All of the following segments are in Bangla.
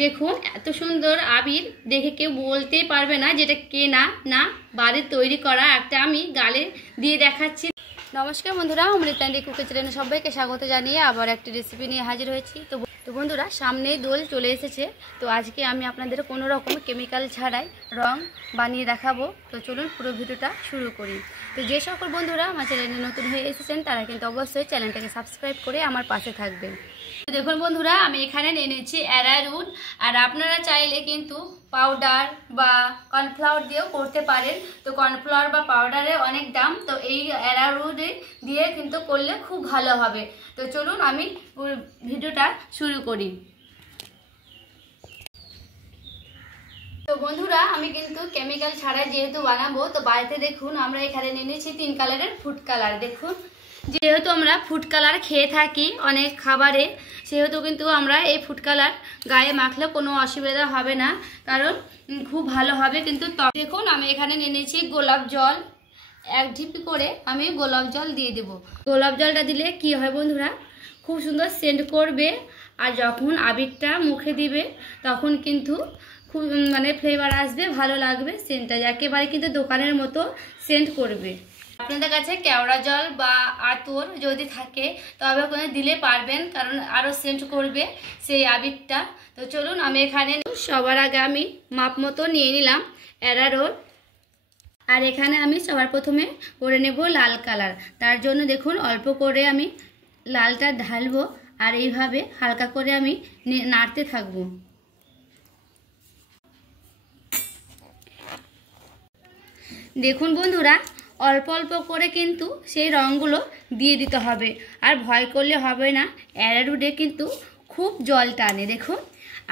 দেখুন এত সুন্দর আবির দেখে কেউ বলতেই পারবে না যেটা কেনা না বাড়ির তৈরি করা। একটা আমি গালে দিয়ে দেখাচ্ছি। নমস্কার বন্ধুরা, অমৃতান্ডি কুকের চ্যানেলে সবাইকে স্বাগত জানিয়ে আবার একটি রেসিপি নিয়ে হাজির হয়েছি। তো বন্ধুরা, সামনেই দোল চলে এসেছে। তো আজকে আমি আপনাদের কোনো রকম কেমিক্যাল ছাড়াই রং বানিয়ে দেখাবো। তো চলুন পুরো ভিডিওটা শুরু করি। তো যে সকল বন্ধুরা আমার চ্যানেলে নতুন হয়ে এসেছেন তারা কিন্তু অবশ্যই চ্যানেলটাকে সাবস্ক্রাইব করে আমার পাশে থাকবেন। তো দেখুন বন্ধুরা, আমি এখানে নিয়ে নিচ্ছি অ্যারারুট। আর আপনারা চাইলে কিন্তু পাউডার বা কর্নফ্লাওয়ার দিয়েও করতে পারেন। তো কর্নফ্লাওয়ার বা পাউডারের অনেক দাম, তো এই অ্যারারুট দিয়ে কিন্তু করলে খুব ভালো হবে। তো চলুন আমি ভিডিওটা শুরু করি। তো বন্ধুরা, আমি কিন্তু কেমিক্যাল ছাড়াই যেহেতু বানাবো, তো বাড়িতে দেখুন আমরা এখানে নিয়ে নিয়েছি 3 কালারের ফুড কালার। দেখুন, যেহেতু আমরা ফুড কালার খেয়ে থাকি অনেক খাবারে, সেহেতু কিন্তু আমরা এই ফুড কালার গায়ে মাখলে কোনো অসুবিধা হবে না, কারণ খুব ভালো হবে। কিন্তু দেখুন আমি এখানে নিয়ে নিয়েছি গোলাপ জল। 1 ঢিপি করে আমি গোলাপ জল দিয়ে দেব। গোলাপ জলটা দিলে কি হয় বন্ধুরা, খুব সুন্দর সেন্ট করবে। আর যখন আবিরটা মুখে দিবে তখন কিন্তু খুব ফ্লেভার আসবে, ভালো লাগবে সেন্টটা, একেবারে কিন্তু দোকানের মতো সেন্ট করবে। আপনাদের কাছে কেওড়া জল বা আতর যদি থাকে তবে ওখানে দিলে পারবেন, কারণ আরও সেন্ট করবে সেই আবিরটা। তো চলুন আমি এখানে সবার আগে আমি মাপ মতো নিয়ে নিলাম অ্যারারুট। আর এখানে আমি সবার প্রথমে করে নেব লাল কালার। তার জন্য দেখুন অল্প করে আমি লালটা ঢালবো, আর এইভাবে হালকা করে আমি নাড়তে থাকবো। দেখুন বন্ধুরা, অল্প অল্প করে কিন্তু সেই রঙগুলো দিয়ে দিতে হবে, আর ভয় করলে হবে না। অ্যারারুটে কিন্তু খুব জল টানে দেখুন।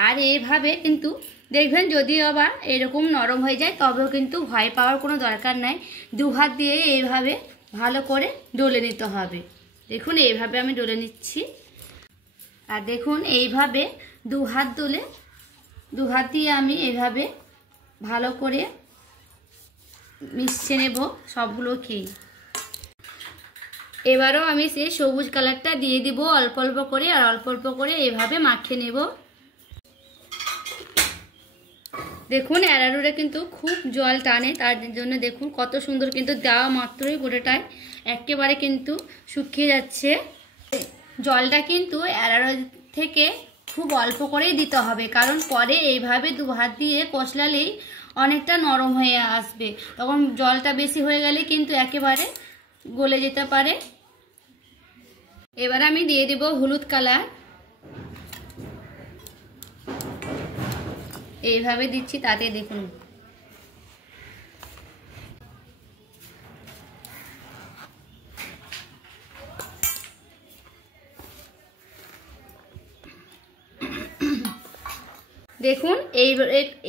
আর এইভাবে কিন্তু দেখবেন যদি আবার এরকম নরম হয়ে যায় তবেও কিন্তু ভয় পাওয়ার কোনো দরকার নাই। 2 হাত দিয়ে এইভাবে ভালো করে ডলে নিতে হবে। দেখুন এইভাবে আমি ডলে নিচ্ছি। আর দেখুন এইভাবে 2 হাত ডলে 2 হাত দিয়ে আমি এইভাবে ভালো করে মিশিয়ে নেব সবগুলোকেই। এবারও আমি সেই সবুজ কালারটা দিয়ে দিব অল্প অল্প করে, আর অল্প অল্প করে এইভাবে মাখিয়ে নেব। দেখুন অ্যারারুটে কিন্তু খুব জল টানে, তার জন্য দেখুন কত সুন্দর কিন্তু দেওয়া মাত্রই গোটাটায় একেবারে কিন্তু শুকিয়ে যাচ্ছে। জলটা কিন্তু অ্যারারুট থেকে খুব অল্প করেই দিতে হবে, কারণ পরে এইভাবে 2 হাত দিয়ে কষলালেই অনেকটা নরম হয়ে আসবে। তখন জলটা বেশি হয়ে গেলে কিন্তু একেবারে গলে যেতে পারে। এবার আমি দিয়ে দেব হলুদ কালার। এইভাবে দিচ্ছি, তাতে দেখুন দেখুন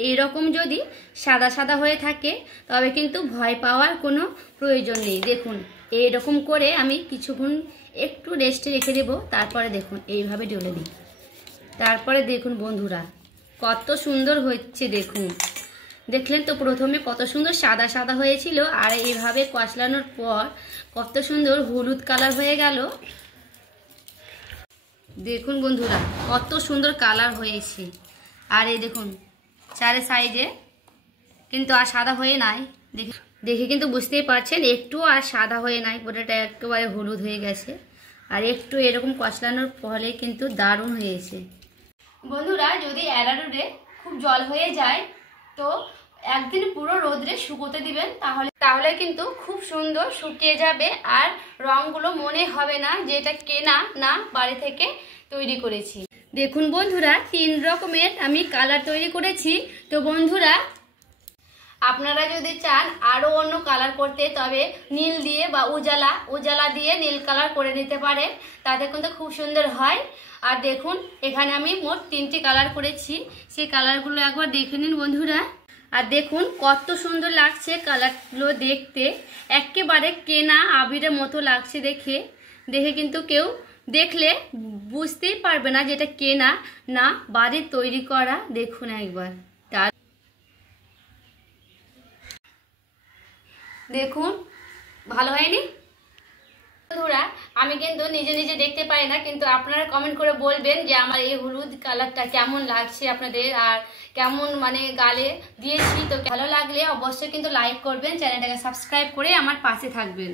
এইরকম যদি সাদা সাদা হয়ে থাকে তবে কিন্তু ভয় পাওয়ার কোনো প্রয়োজন নেই। দেখুন এইরকম করে আমি কিছুক্ষণ একটু রেস্টে রেখে দেব, তারপরে দেখুন এইভাবে ডলে দিই। তারপরে দেখুন বন্ধুরা কত সুন্দর হচ্ছে। দেখুন দেখলেন তো প্রথমে কত সুন্দর সাদা সাদা হয়েছিল, আর এইভাবে কষলানোর পর কত সুন্দর হলুদ কালার হয়ে গেল। দেখুন বন্ধুরা কত সুন্দর কালার হয়েছে। আর এই দেখুন চারে সাইডে কিন্তু আর সাদা হয়ে নাই, দেখে কিন্তু বুঝতেই পারছেন একটু আর সাদা হয়ে নাই, গোটাটা একেবারে হলুদ হয়ে গেছে। আর একটু এরকম কষলানোর ফলে কিন্তু দারুণ হয়েছে। বন্ধুরা, যদি অ্যারারুটে খুব জল হয়ে যায় তো একদিন পুরো রোদ্রে শুকোতে দিবেন, তাহলে কিন্তু খুব সুন্দর শুকিয়ে যাবে। আর রঙগুলো মনে হবে না যে এটা কেনা না বাড়ি থেকে তৈরি করেছি। দেখুন বন্ধুরা 3 রকমের আমি কালার তৈরি করেছি। তো বন্ধুরা, আপনারা যদি চান আরও অন্য কালার করতে তবে নীল দিয়ে বা উজালা দিয়ে নীল কালার করে নিতে পারেন, তাতে কিন্তু খুব সুন্দর হয়। আর দেখুন এখানে আমি মোট 3টি কালার করেছি, সেই কালারগুলো একবার দেখে নিন বন্ধুরা। আর দেখুন কত সুন্দর লাগছে কালারগুলো দেখতে, একেবারে কেনা আবিরের মতো লাগছে। দেখে কিন্তু কেউ দেখলে বুঝতেই পারবে না যে এটা কেনা না বাড়ির তৈরি করা। দেখুন একবার দেখুন ভালো হয়নি? বন্ধুরা আমি কিন্তু নিজে নিজে দেখতে পাই না, কিন্তু আপনারা কমেন্ট করে বলবেন যে আমার এই হলুদ কালারটা কেমন লাগছে আপনাদের, আর কেমন মানে গালে দিয়েছি। তো ভালো লাগলে অবশ্যই কিন্তু লাইক করবেন, চ্যানেলটাকে সাবস্ক্রাইব করে আমার পাশে থাকবেন।